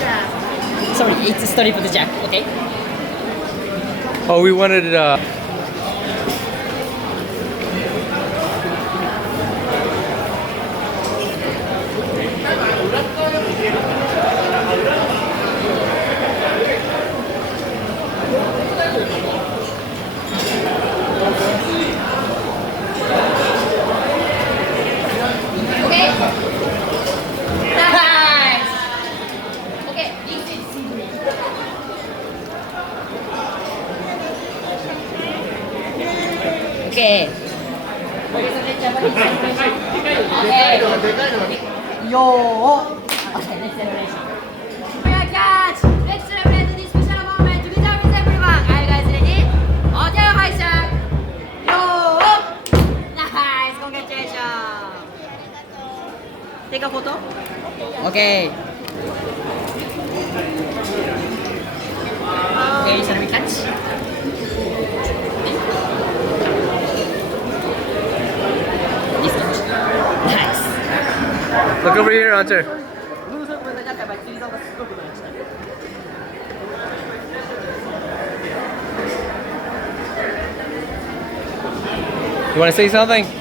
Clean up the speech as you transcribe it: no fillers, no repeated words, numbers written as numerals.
Sorry, it's strip the jack. Okay. Oh, we wanted Okay. Nice. Okay, this is okay. Okay. Yo. Okay, next generation. Catch. Let's celebrate this special moment together with everyone. Are you guys ready? Okay, Haisha. Yo. Nice. Congratulations. Take a photo. Okay. Okay, shall we catch? This catch. Nice. look over here, Hunter. You want to say something?